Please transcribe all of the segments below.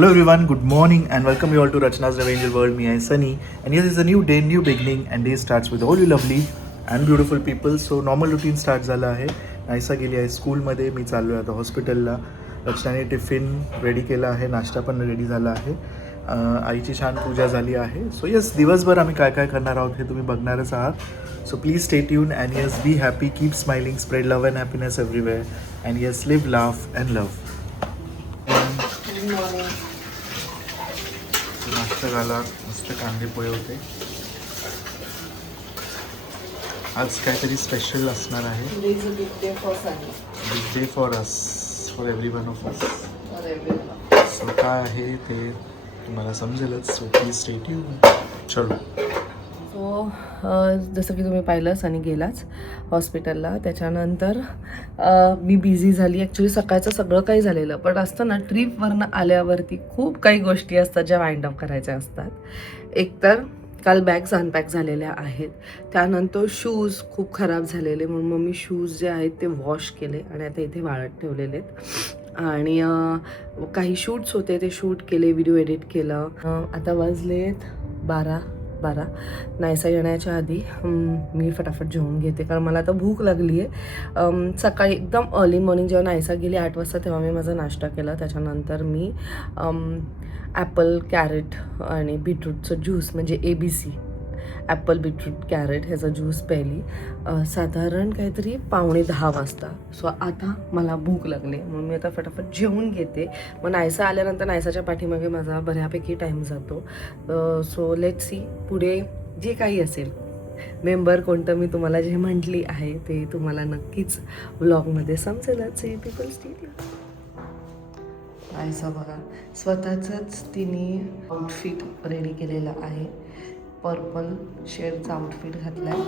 Hello everyone, good morning and welcome you all to Rachna's New Angel World. Me, I am Sunny, and yes, it's a new day, new beginning, and day starts with all you lovely and beautiful people. So normal routine start झाला आहे. नायसा गेली आहे स्कूलमध्ये, मी चाललो आहे आता हॉस्पिटलला. रचनाने tiffin ready केला आहे, नाश्ता पण रेडी झाला आहे. आईची छान पूजा झाली आहे. सो येस, दिवसभर आम्ही काय काय करणार आहोत हे तुम्ही बघणारच आहात. So please stay tune and yes, be happy, keep smiling, spread love and happiness everywhere, and yes, live, laugh and love. नाश्ता झाला, मस्त कांदे पोहे होते. आज काहीतरी स्पेशल असणार आहे. Big day for us, for every one of us. So काय आहे ते तुम्हाला समजेलच. So please stay tune. चलो. सो जसं की तुम्ही पाहिलं, सनी गेलाच हॉस्पिटलला. त्याच्यानंतर मी बिझी झाली. ॲक्च्युली सकाळचं सगळं काही झालेलं, पण असतं ना, ट्रीपवरनं आल्यावरती खूप काही गोष्टी असतात ज्या वाइंड अप करायच्या असतात. एकतर काल बॅग्स अनपॅक झालेल्या आहेत, त्यानंतर शूज खूप खराब झालेले, म्हणून मग मी शूज जे आहेत ते वॉश केले आणि आता इथे वाळत ठेवलेले आहेत. आणि काही शूट्स होते ते शूट केले, व्हिडिओ एडिट केलं. आता वाजलेत 12. नायसा येण्याच्या आधी मी फटाफट जेवून घेते, कारण मला आता भूक लागली आहे. सकाळी एकदम अर्ली मॉर्निंग जेव्हा नायसा गेली 8 वाजता, तेव्हा मी माझा नाश्ता केला. त्याच्यानंतर मी ॲपल, कॅरेट आणि बीटरूटचं ज्यूस, म्हणजे ABC, ॲपल, बीटरूट, कॅरेट ह्याचा ज्यूस प्यायली साधारण काहीतरी 9:45 वाजता. सो आता मला भूक लागली, म्हणून मी आता फटाफट जेवून घेते. मग नायसा आल्यानंतर नायसाच्या पाठीमागे माझा बऱ्यापैकी टाईम जातो. सो लेट्स सी पुढे जे काही असेल. मेंबर कोणतं मी तुम्हाला जे म्हटली आहे ते तुम्हाला नक्कीच व्लॉगमध्ये समजेलच. पीपल स्टील नायसा बघा, स्वतःचंच तिने आउटफिट रेडी केलेलं आहे. पर्पल शेडचा आउटफिट घातला आहे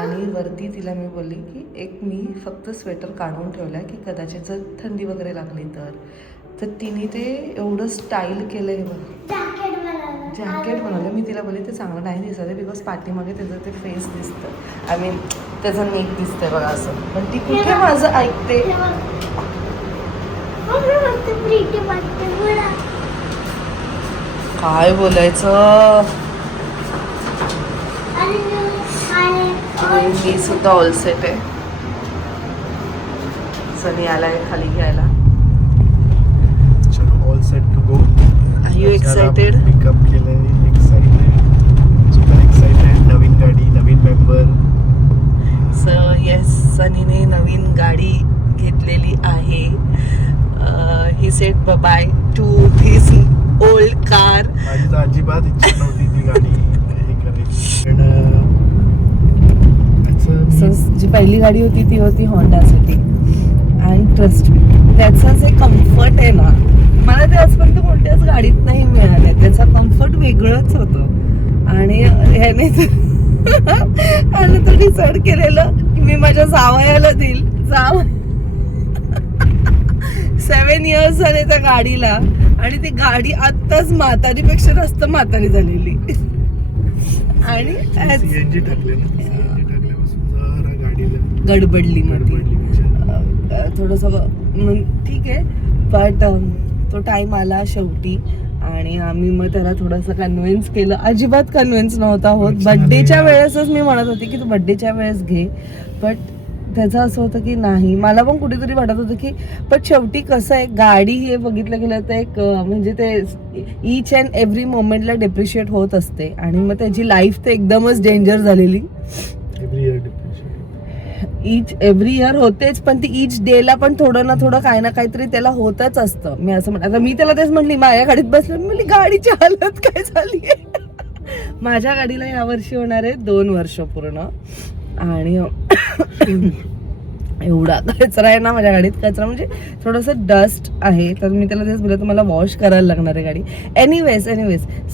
आणि वरती तिला मी बोलली की एक मी फक्त स्वेटर काढून ठेवला आहे की कदाचित जर थंडी वगैरे लागली तर तिने ते एवढं स्टाईल केलं आहे बघ. जॅकेट बनवलं. मी तिला बोलली ते चांगलं नाही दिसत आहे, बिकॉज पाठीमागे त्याचं ते फेस दिसतं, आय मीन त्याचं नेक दिसतंय बघा असं. पण ती कुठे माझं ऐकते. काय बोलायचं. मी सुद्धा ऑलसेट आहे. सनी आलाय खाली घ्यायला. चलो, all set to go. Are you excited? Pickup केलंय, एक्साइटेड, सुपर एक्साइटेड. नवीन गाडी, नवीन मेंबर. सो येस, सनीने नवीन गाडी घेतलेली आहे. He said bye to his old car. माझी तर अजिबात इच्छा नव्हती ती गाडी हे करायची. जी पहिली गाडी होती ती होती Honda city. And trust me, त्याचा जे कम्फर्ट आहे ना, मला ते आजपर्यंत कोणत्याच गाडीत नाही मिळालं. त्याचा कम्फर्ट वेगळंच होतं. आणि ह्याने तर डिसाईड केलेलं की मी माझ्या जावयाला देईल. 7 years झाले त्या गाडीला, आणि ती गाडी आत्ताच म्हातारीपेक्षा जास्त म्हातारी झालेली. आणि सीएनजी टाकले ना, सीएनजी टाकल्यापासून जरा गाडीला गडबडली थोडंसं. ठीक आहे, बट तो टाईम आला शेवटी आणि आम्ही मग त्याला थोडंसं कन्व्हिन्स केलं. अजिबात कन्व्हिन्स नव्हता होत. बड्डेच्या वेळेसच मी म्हणत होती की तू बड्डेच्या वेळेस घे, बट त्याचं असं होतं की नाही. मला पण कुठेतरी वाटत होतं की पण शेवटी कसं आहे, गाडी हे बघितलं गेलं तर एक म्हणजे ते ईच अँड एव्हरी मोमेंटला डेप्रिशिएट होत असते. आणि मग त्याची लाईफ तर एकदमच डेंजर झालेली. एव्हरी इयर होतेच, पण ती ईच डेला पण थोडं ना थोडं काही ना काहीतरी त्याला होतच असतं. मी असं म्हणत, आता मी त्याला तेच म्हटली, माझ्या गाडीत बसलं, मी म्हणली गाडीची हालत काय झाली आहे. माझ्या गाडीला यावर्षी होणार आहे 2 वर्ष पूर्ण. आणि एवढा कचरा आहे ना माझ्या गाडीत. कचरा म्हणजे थोडंसं डस्ट आहे, तर मी त्याला तेच बोलले तुम्हाला वॉश करायला लागणार आहे गाडी. एनिवेज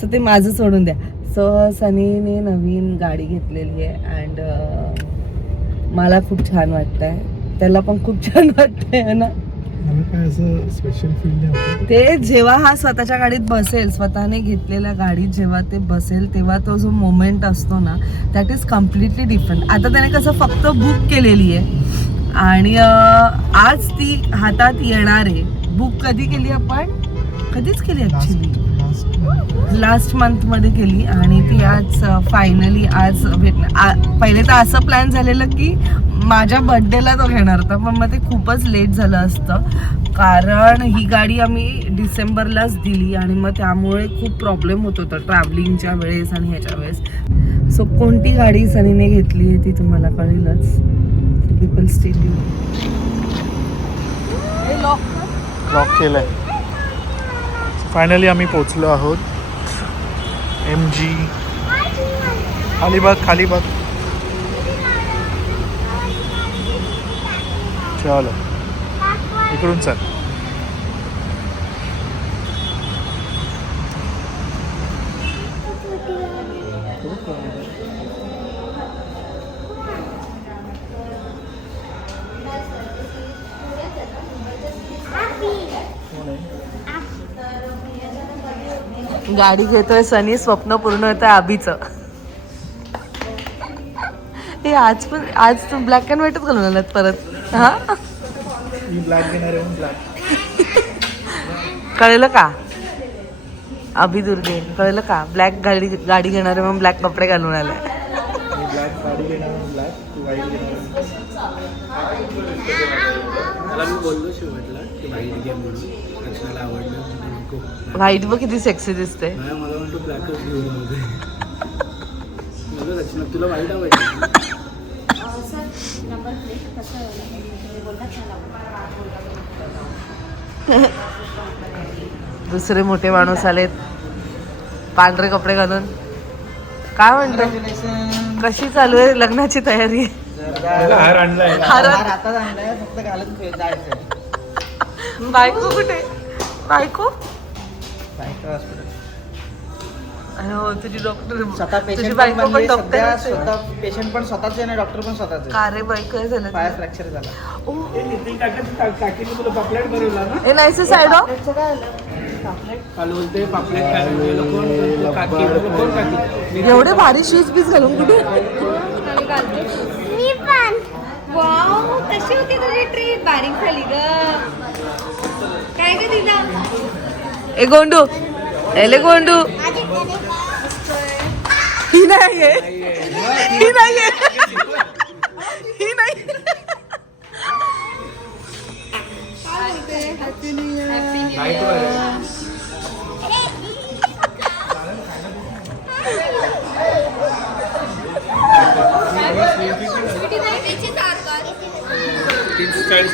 सो ते माझं सोडून द्या. सो सनीने नवीन गाडी घेतलेली आहे अँड मला खूप छान वाटतंय, त्याला पण खूप छान वाटतंय ना. काय असं स्पेशल फील नाही. ते जेव्हा हा स्वतःच्या गाडीत बसेल, स्वतःने घेतलेल्या गाडीत जेव्हा ते बसेल, तेव्हा तो जो मोमेंट असतो ना, दॅट इज कम्प्लिटली डिफरंट. आता त्याने कसं फक्त बुक केलेली आहे आणि आज ती हातात येणार आहे. बुक कधी केली आपण? कधीच केली ॲक्च्युली लास्ट मंथमध्ये केली आणि ती आज फायनली आज पहिले तर असं प्लॅन झालेलं की माझ्या बर्थडेला तो घेणार होता पण मग ते खूपच लेट झालं असतं कारण ही गाडी आम्ही डिसेंबरलाच दिली आणि मग त्यामुळे खूप प्रॉब्लेम होत होता ट्रॅव्हलिंगच्या वेळेस आणि ह्याच्या वेळेस सो कोणती गाडी सनीने घेतली आहे ती तुम्हाला कळेलच पीपल स्टेट लॉक केलंय फायनली आम्ही पोचलो आहोत MG खाली बघ चलो इकडून चल गाडी घेतोय सनी स्वप्न पूर्ण होतं आबीचं हे आज तू ब्लॅक अँड व्हाईटच घालून आलात परत हा मी ब्लॅक घेणार आहे ब्लॅक कळलं का अभि दुर्गे कळलं का ब्लॅक गाडी घेणार आहे मग ब्लॅक कपडे घालून आले मी ब्लॅक गाडी घेणार आहे ब्लॅक तू व्हाईट घेणार मला मी बोललो शेवटला की व्हाईट घे म्हणून रचनाला आवडलं नको व्हाईट बघ किती सेक्सी दिसते नाही मला म्हणतो ब्लॅकच घेऊन होते मला रचना तुला व्हाईट आवडलं दुसरे मोठे माणूस आलेत पांढरे कपडे घालून काय म्हणतो कशी चालू आहे लग्नाची तयारी हार आणलाय आता आणलाय फक्त घालून जायचं बायको कुठे बायको हॉस्पिटल हो तुझी डॉक्टर स्वतः तुझी पेशंट बायको पण डॉक्टर स्वतः पेशंट पण स्वतःच आहे ना डॉक्टर पण स्वतःच आहे का रे बायको काय झालं पाय फ्रॅक्चर झाला ओ, नितीन काकीने तुला पापलेट बनवला ना ए नाहीस साईड ऑफ काल बोलते पापलेट काय बनवलं कोण करतो? काकी बोललो, कोण काकी एवढे भारी शीज पीस घालून कुठे मी पण वाव कशी होती तुझी ट्रीप बारीक झाली ग काय ग दिदा ए गोंडू एले गोंडू ही नाहीये ही नाहीये ही नाही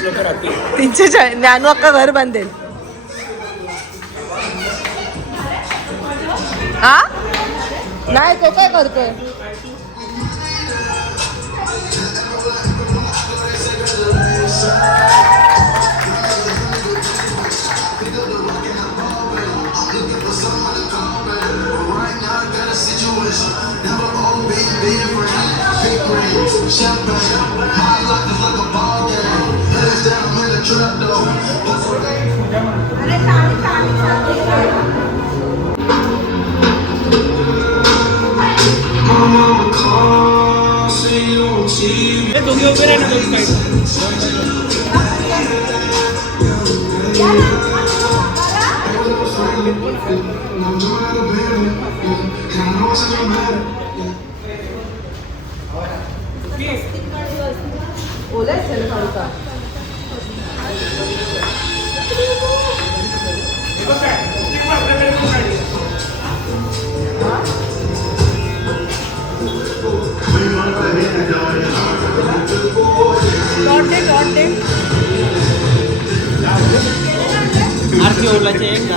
लोक राहतील 340 ज्ञानू अक्का घर बांधेल हा नाही तो काय करतोय दोघे उभे राहा ना दोघी काय आरती ओलाचे एक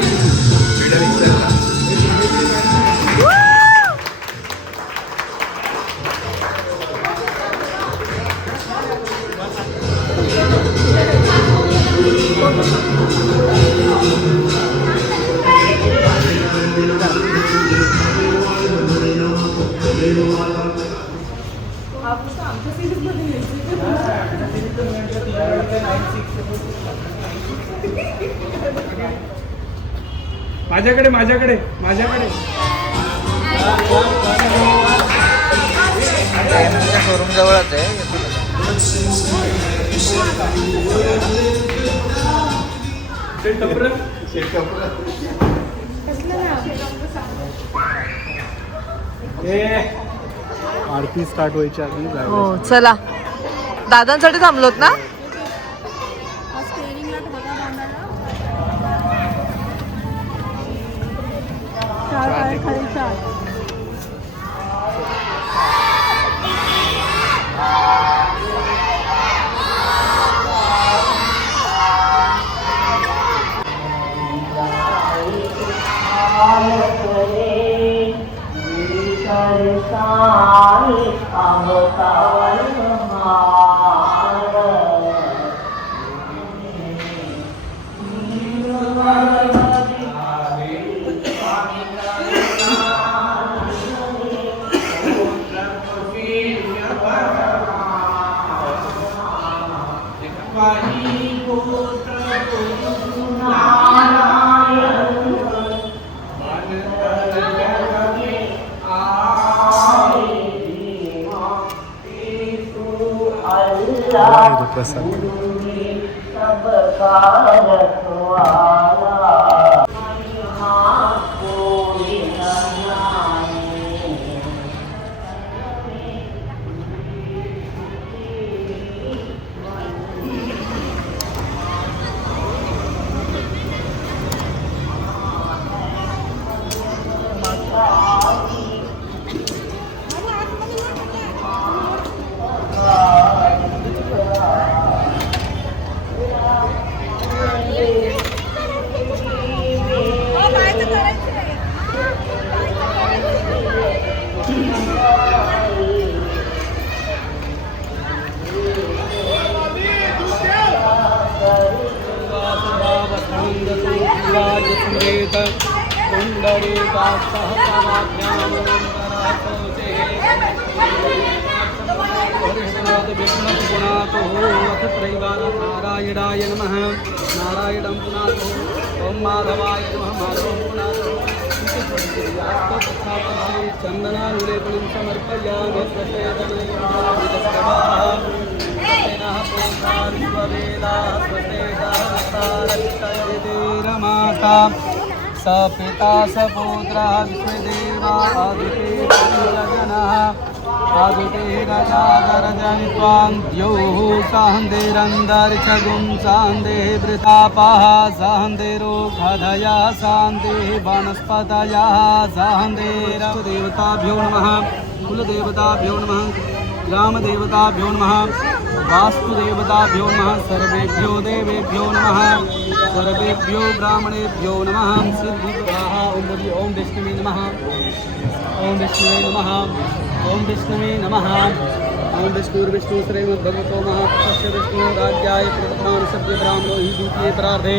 माझ्याकडे माझ्याकडे माझ्याकडे शोरूम जवळच आहे ते टपरं आरती स्टार्ट व्हायच्या आधी जायला हो चला दादांसाठी थांबलोत ना. प्रसाद. नारायणाय नमः नारायणं पुनातो ओम माधवाय नमः माधवं पुनातो चन्दनानुलेपनं समर्पयामि माता स पिता स पुत्रः विश्वदेवा आदितेर्जनः आदितेरजादरजनित्वां द्यौः सान्देरन्दर्चगुं सान्देः वृतापः सान्देरोगधयः सान्देः वनस्पतयः सान्देरदेवताभ्यो नमः कुलदेवताभ्यो नमः ग्रामदेवताभ्यो नमः वास्तुदेवताभ्यो नमः सर्वेभ्यो देवेभ्यो नमः सर्वेभ्यो ब्राह्मणेभ्यो नमः सिद्धिविवाह ओम विष्णुवे नमः ओम विष्णुवे नमः ओम विष्णुवे नमः ओम विष्णुर्विष्णु श्रीमद्भगवतो महापुरुषस्य विष्णु राज्याय प्रथमान सभ्य ब्राह्मणो हि द्वितीये परार्धे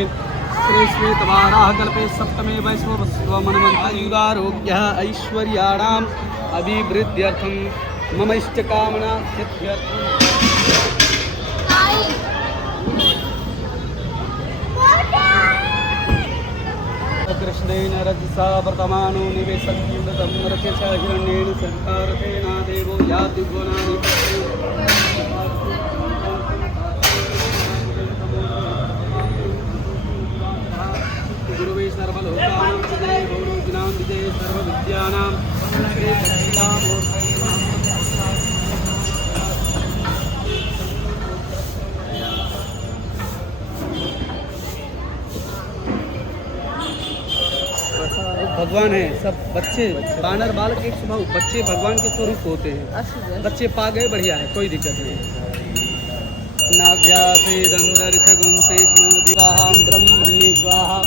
श्री श्वेतवाराह कल्पे सप्तमे वैश्वमन्वन्तयुगारोग्यः ऐश्वर्याणाम् अभिवृद्ध्यर्थं मम इष्टकामना सिद्ध्यर्थं कृष्णेन रजसा वर्तमानो निवेशन्युगतं रथेश हिरण्येन संकारथेना देवो याति गुणानि गुरुवे सर्वलोकानां विजये भौरोगिणां विजये सर्वविद्यानां श्री दक्षिणामूर्तये भगवान है सब बच्चे बानर बालक एक स्वभाव बच्चे भगवान के स्वरूप होते हैं. बच्चे पा गए बढ़िया है कोई दिक्कत नहीं. नाभ्यासेदंदर्शगुंसेष्णो दिवाहां ब्रह्मणि स्वाहा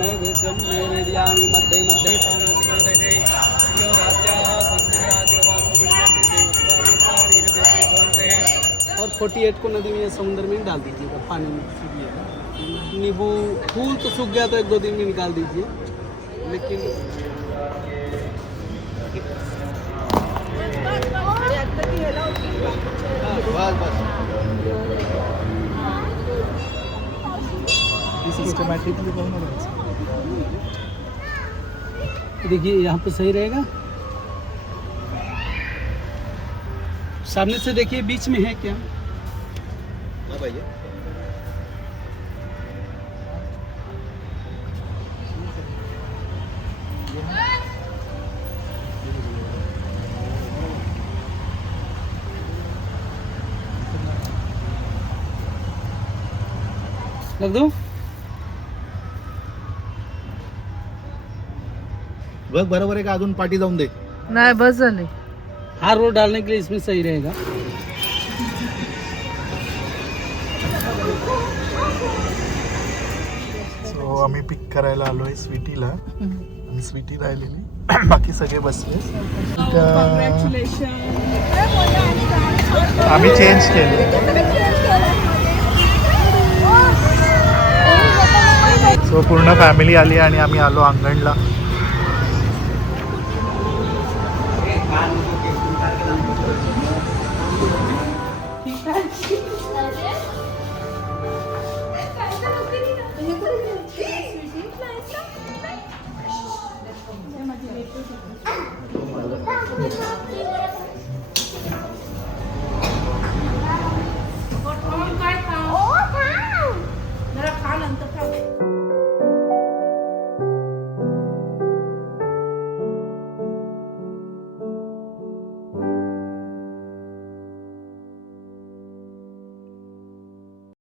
नैवेद्यं नैवेद्यामि मध्ये मध्ये पानस्मृते यो राज्याः सन्धिराज्यो वासुमिष्यते देवस्वामित्वारिहृदये. और 48 को नदी में समुद्र में डाल दीजिएगा पानी में. नींबू फूल तो सूख गया तो 1-2 दिन में निकाल दीजिए लेकिन देखिए यहाँ पे सही रहेगा. सामने से देखिए बीच में है क्या. रख दूं? बघ बरोबर आहे का, अजून पाठी जाऊन दे. नाही बस झाले. हाँ रोड डालने के लिए इसमें सही रहेगा. सो आम्ही पिक करायला आलोय स्वीटीला आणि स्वीटी राहिलेली बाकी सगळे बसले. आम्ही चेंज केलं. सो पूर्ण फॅमिली आली आणि आम्ही आलो अंगणला.